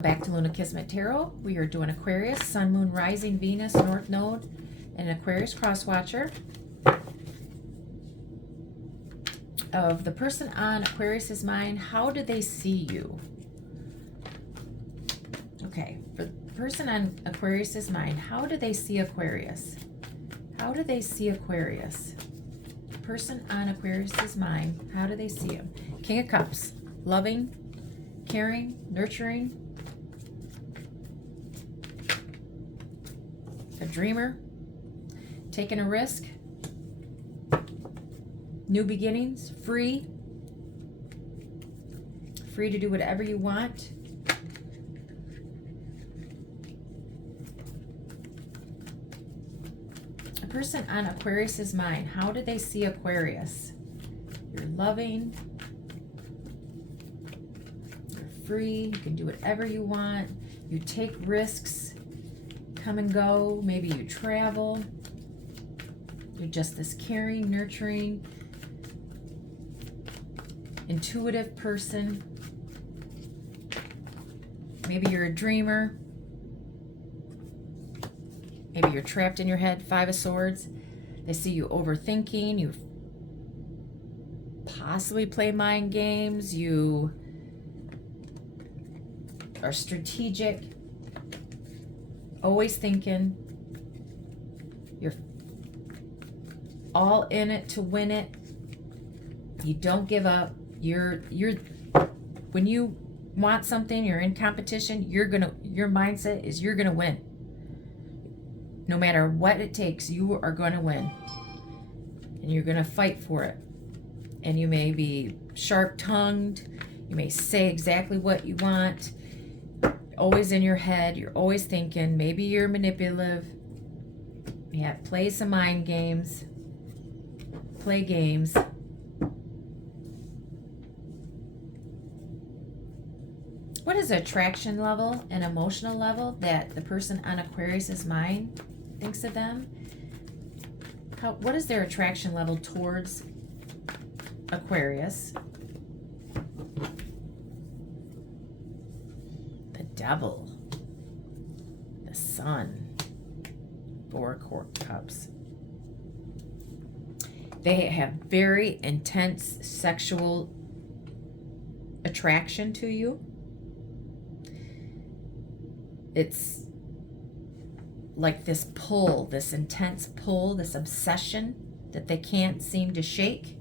Back to Luna Kismet Tarot. We are doing Aquarius, Sun, Moon, Rising, Venus, North Node, and Aquarius Cross Watcher. Of the person on Aquarius's mind, how do they see you? Okay, for the person on Aquarius's mind, how do they see Aquarius? How do they see Aquarius? Person on Aquarius's mind, how do they see him? King of Cups, loving, caring, nurturing, a dreamer, taking a risk, new beginnings, free to do whatever you want. A person on Aquarius's mind, how do they see Aquarius? You're loving, you're free, you can do whatever you want, you take risks, come and go, maybe you travel, you're just this caring, nurturing, intuitive person. Maybe you're a dreamer. Maybe you're trapped in your head. Five of Swords. They see you overthinking. You possibly play mind games. You are strategic. Always thinking. You're all in it to win it. You don't give up. You're when you want something, you're in competition, your mindset is you're gonna win. No matter what it takes, you are gonna win. And you're gonna fight for it. And you may be sharp-tongued, you may say exactly what you want, always in your head, you're always thinking, maybe you're manipulative. Yeah, play some mind games, play games. What is the attraction level and emotional level that the person on Aquarius's mind thinks of them? What is their attraction level towards Aquarius? The Devil, the Sun, Four of Cups. They have very intense sexual attraction to you. It's like this pull, this intense pull, this obsession that they can't seem to shake.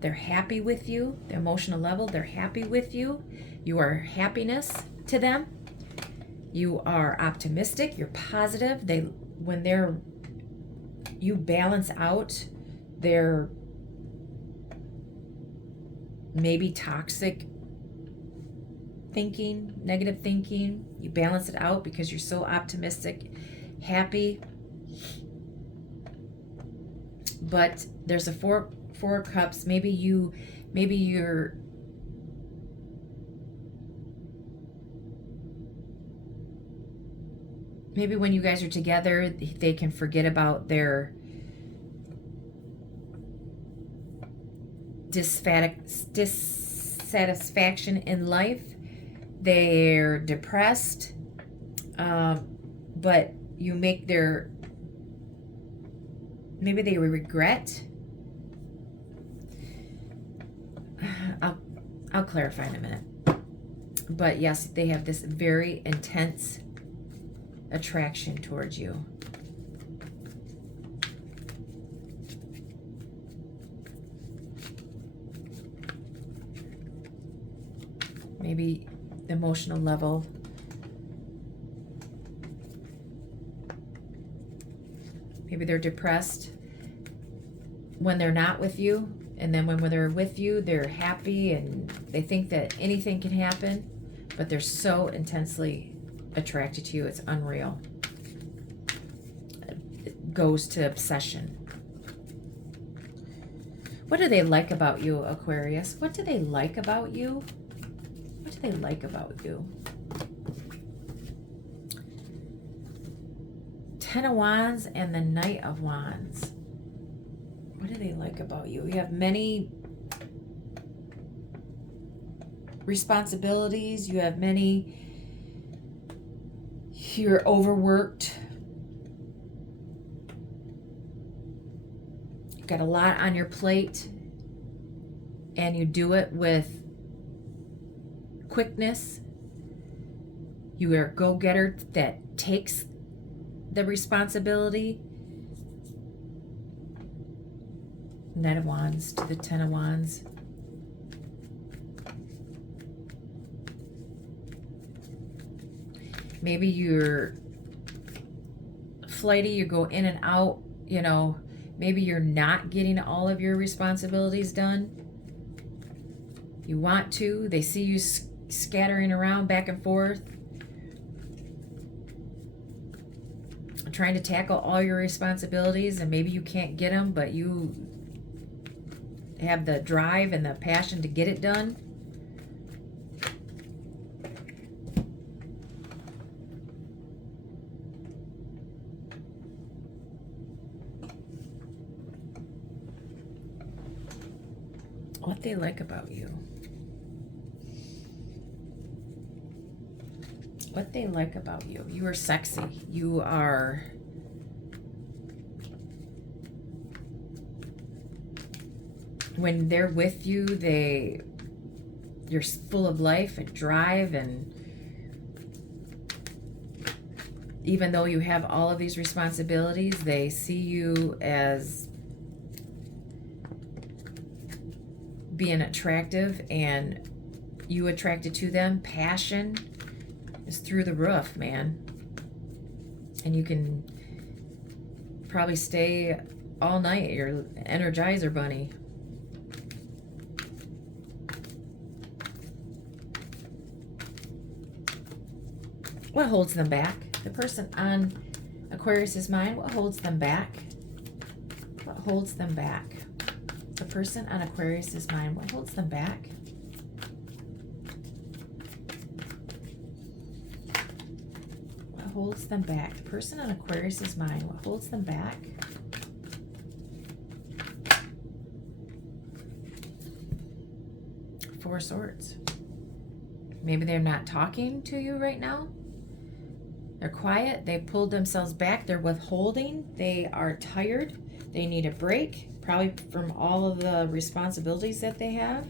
They're happy with you, the emotional level, they're happy with you. You are happiness to them. You are optimistic, you're positive. You balance out their maybe toxic thinking, negative thinking. You balance it out because you're so optimistic, happy. But there's a four of Cups. Maybe when you guys are together, they can forget about their dissatisfaction in life. They're depressed, but you make maybe they regret. I'll clarify in a minute. But yes, they have this very intense attraction towards you. Maybe the emotional level. Maybe they're depressed when they're not with you, and then when they're with you, they're happy and they think that anything can happen, but they're so intensely attracted to you, it's unreal. It goes to obsession. What do they like about you, Aquarius? What do they like about you? What do they like about you? Ten of Wands and the Knight of Wands. What do they like about you? You have many responsibilities. You have many. You're overworked. You've got a lot on your plate, and you do it with quickness. You are a go-getter that takes the responsibility. Knight of Wands to the Ten of Wands. Maybe you're flighty, you go in and out, you know, maybe you're not getting all of your responsibilities done. You want to, they see you scattering around back and forth, trying to tackle all your responsibilities, and maybe you can't get them, but you have the drive and the passion to get it done. What they like about you. What they like about you. You are sexy. You are... When they're with you, you're full of life and drive, and even though you have all of these responsibilities, they see you as being attractive, and you attracted to them. Passion is through the roof, man. And you can probably stay all night. You're an Energizer bunny. What holds them back? The person on Aquarius's mind, what holds them back? What holds them back? The person on Aquarius's mind, what holds them back? What holds them back? The person on Aquarius's mind, what holds them back? Four of Swords. Maybe they're not talking to you right now. They're quiet. They pulled themselves back. They're withholding. They are tired. They need a break, probably from all of the responsibilities that they have.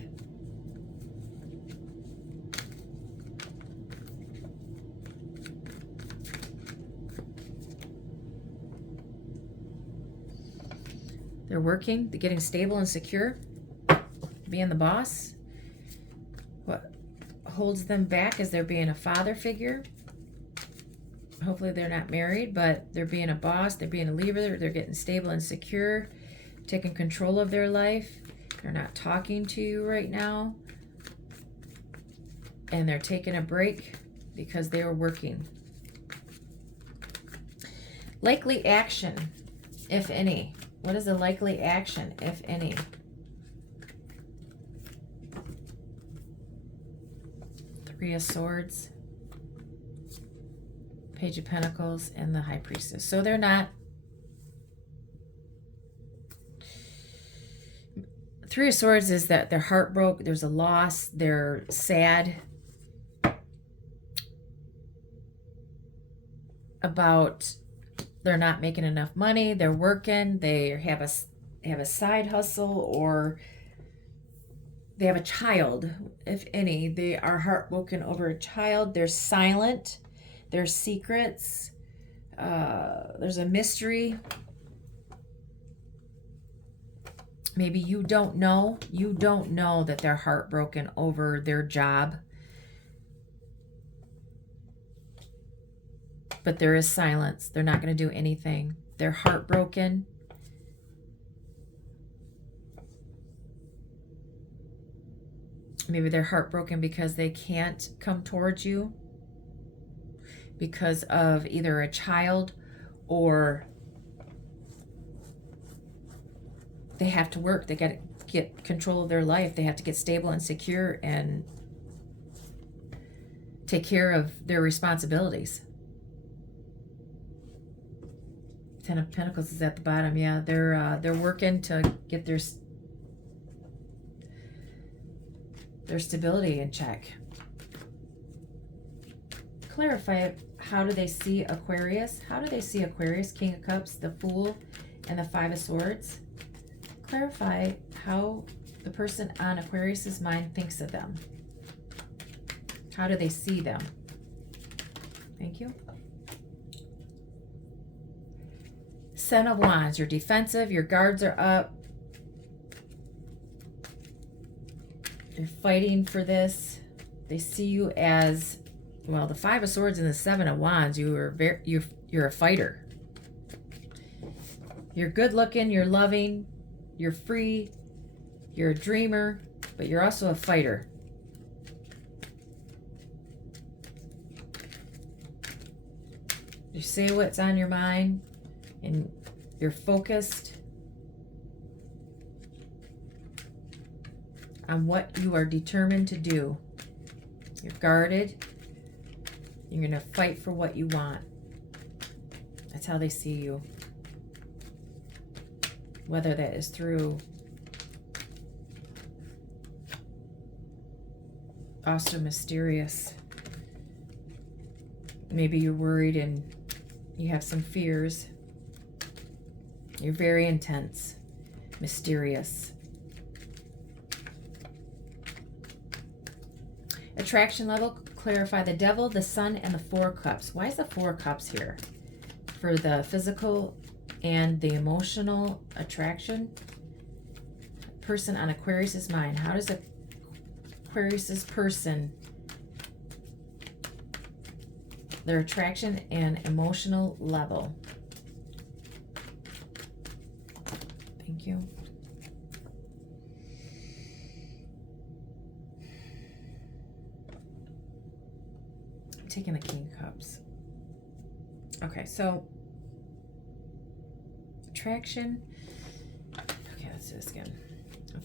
They're working. They're getting stable and secure. Being the boss. What holds them back is they're being a father figure. Hopefully they're not married, but they're being a boss, they're being a leader, they're getting stable and secure, taking control of their life. They're not talking to you right now. And they're taking a break because they were working. Likely action, if any. What is the likely action, if any? Three of Swords. Page of Pentacles, and the High Priestess. So they're not... Three of Swords is that they're heartbroken, there's a loss, they're sad about they're not making enough money, they're working, they have a side hustle, or they have a child, if any. They are heartbroken over a child. They're silent. There's secrets. There's a mystery. Maybe you don't know. You don't know that they're heartbroken over their job. But there is silence. They're not going to do anything. They're heartbroken. Maybe they're heartbroken because they can't come towards you, because of either a child, or they have to work. They got to get control of their life. They have to get stable and secure and take care of their responsibilities. Ten of Pentacles is at the bottom. Yeah, they're working to get their... their stability in check. Clarify, how do they see Aquarius? How do they see Aquarius? King of Cups, the Fool, and the Five of Swords. Clarify how the person on Aquarius's mind thinks of them. How do they see them? Thank you. Ten of Wands. You're defensive. Your guards are up. You're fighting for this. They see you as, well, the Five of Swords and the Seven of Wands. You're a fighter. You're good looking. You're loving. You're free. You're a dreamer, but you're also a fighter. You say what's on your mind, and you're focused on what you are determined to do. You're guarded. You're going to fight for what you want. That's how they see you. Whether that is through also mysterious. Maybe you're worried and you have some fears. You're very intense, mysterious. Attraction level, clarify the Devil, the Sun, and the Four of Cups. Why is the Four of Cups here? For the physical and the emotional attraction. Person on Aquarius's mind. How does Aquarius's person, their attraction and emotional level? Thank you. I'm taking the King of Cups. Okay, so attraction. Okay, let's do this again.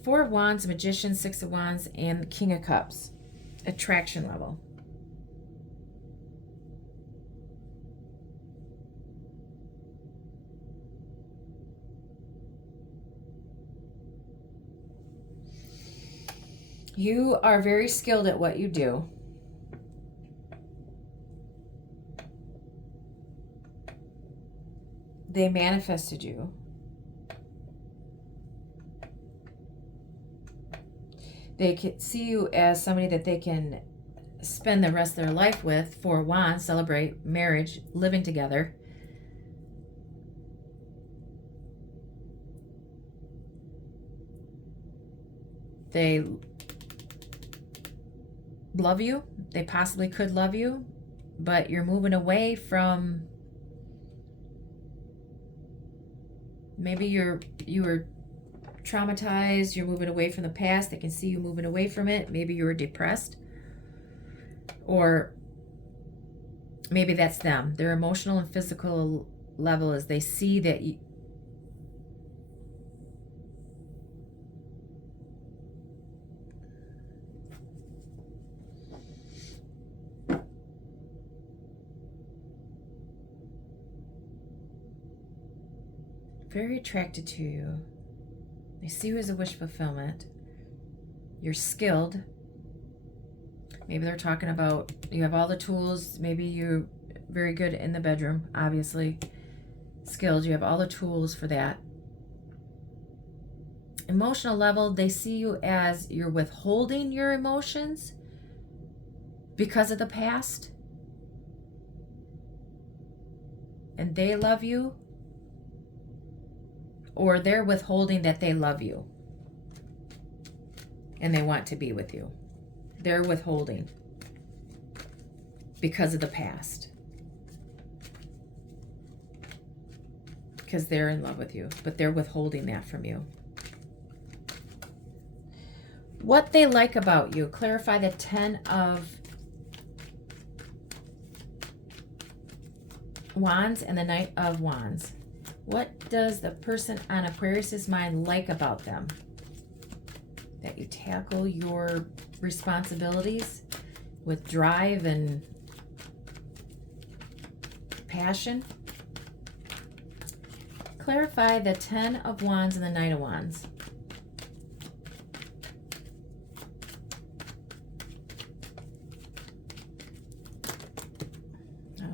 Four of Wands, Magician, Six of Wands, and King of Cups. Attraction level. You are very skilled at what you do. They manifested you. They can see you as somebody that they can spend the rest of their life with. Four of Wands, celebrate marriage, living together. They love you. They possibly could love you, but you're moving away from, maybe you were traumatized, you're moving away from the past. They can see you moving away from it. Maybe you were depressed, or maybe that's them. Their emotional and physical level is they see that you, very attracted to you. They see you as a wish fulfillment. You're skilled. Maybe they're talking about you have all the tools. Maybe you're very good in the bedroom, obviously. Skilled. You have all the tools for that. Emotional level, they see you as you're withholding your emotions because of the past. And they love you. Or they're withholding that they love you and they want to be with you. They're withholding because of the past. Because they're in love with you, but they're withholding that from you. What they like about you. Clarify the Ten of Wands and the Knight of Wands. What does the person on Aquarius's mind like about them? That you tackle your responsibilities with drive and passion. Clarify the Ten of Wands and the Knight of Wands.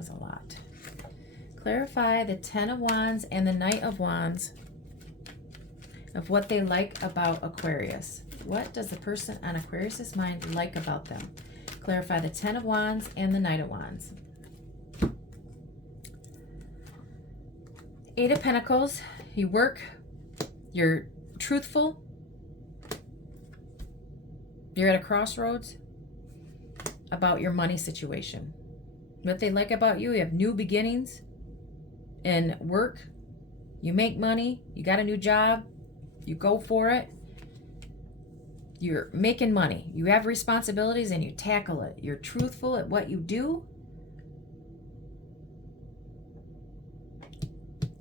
was a lot. Clarify the Ten of Wands and the Knight of Wands of what they like about Aquarius. What does the person on Aquarius's mind like about them? Clarify the Ten of Wands and the Knight of Wands. Eight of Pentacles. You work. You're truthful. You're at a crossroads about your money situation. What they like about you, you have new beginnings in work. You make money. You got a new job. You go for it. You're making money. You have responsibilities and you tackle it. You're truthful at what you do.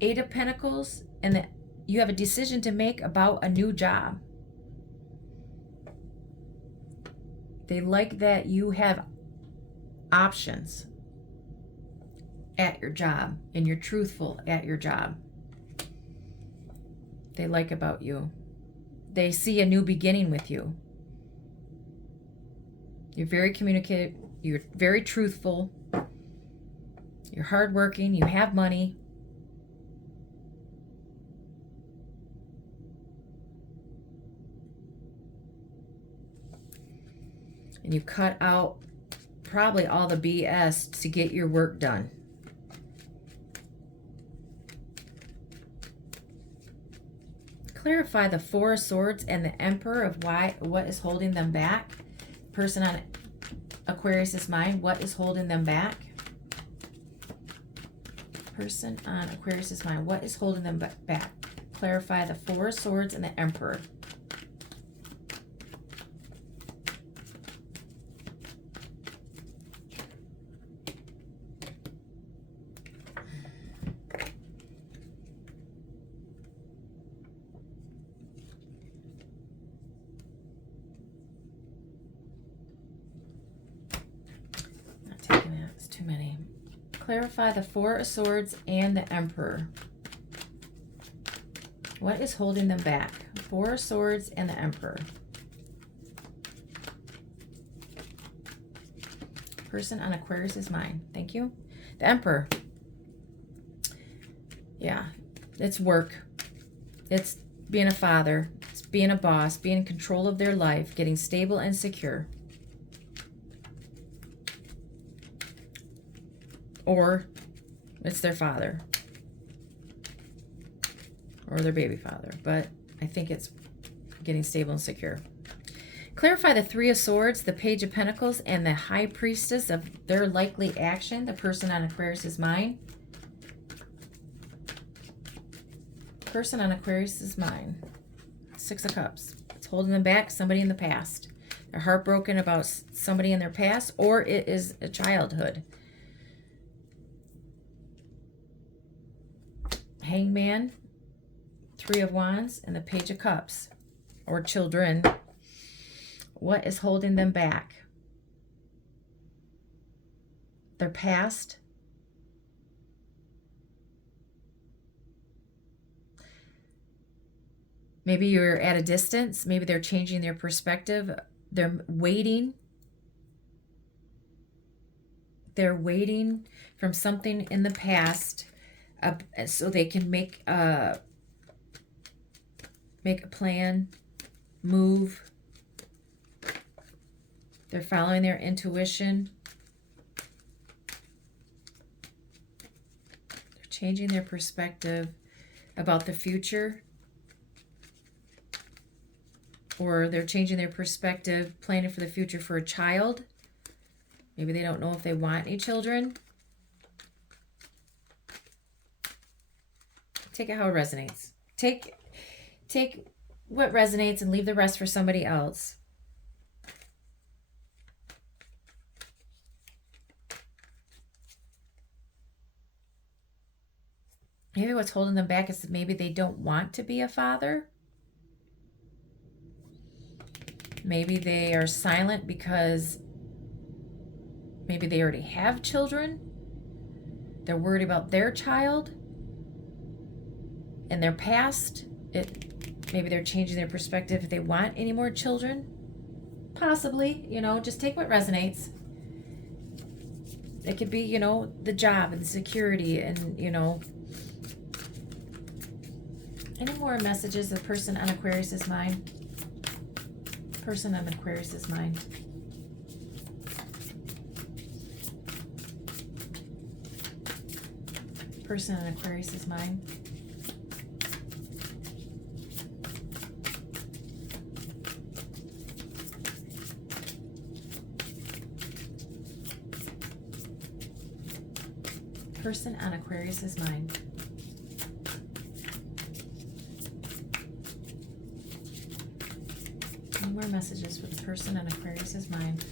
Eight of Pentacles, and you have a decision to make about a new job. They like that you have options at your job and you're truthful at your job. They like about you. They see a new beginning with you. You're very communicative. You're very truthful. You're hardworking. You have money. And you cut out probably all the BS to get your work done. Clarify the Four of Swords and the Emperor of what is holding them back. Person on Aquarius's mind, what is holding them back? Person on Aquarius's mind, what is holding them back? Clarify the Four of Swords and the Emperor. Too many. Clarify the Four of Swords and the Emperor. What is holding them back? Four of Swords and the Emperor. Person on Aquarius's mind. Thank you. The Emperor. Yeah, it's work. It's being a father. It's being a boss. Being in control of their life. Getting stable and secure. Or it's their father or their baby father, but I think it's getting stable and secure. Clarify the Three of Swords, the Page of Pentacles, and the High Priestess of their likely action, the person on Aquarius's mind. Person on Aquarius's mind. Six of Cups. It's holding them back, somebody in the past. They're heartbroken about somebody in their past, or it is a childhood. Hangman, Three of Wands, and the Page of Cups, or children. What is holding them back? Their past. Maybe you're at a distance. Maybe they're changing their perspective. They're waiting. They're waiting from something in the past so they can make a plan, move. They're following their intuition. They're changing their perspective about the future. Or they're changing their perspective, planning for the future for a child. Maybe they don't know if they want any children. Take it how it resonates. Take what resonates and leave the rest for somebody else. Maybe what's holding them back is that maybe they don't want to be a father. Maybe they are silent because maybe they already have children. They're worried about their child and their past. Maybe they're changing their perspective if they want any more children. Possibly, just take what resonates. It could be, you know, the job and security and, you know. Any more messages of person on Aquarius's mind? Person on Aquarius's mind. Person on Aquarius's mind. Person on Aquarius's mind. Any more messages for the person on Aquarius's mind?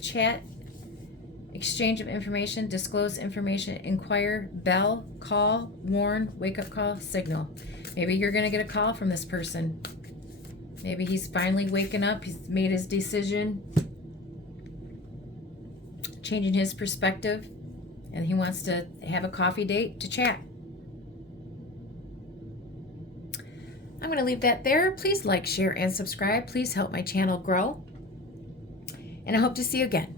Chat, exchange of information, disclose information, inquire, bell, call, warn, wake-up call, signal. Maybe you're going to get a call from this person. Maybe he's finally waking up. He's made his decision, changing his perspective, and he wants to have a coffee date to chat. I'm going to leave that there. Please like, share, and subscribe. Please help my channel grow. And I hope to see you again.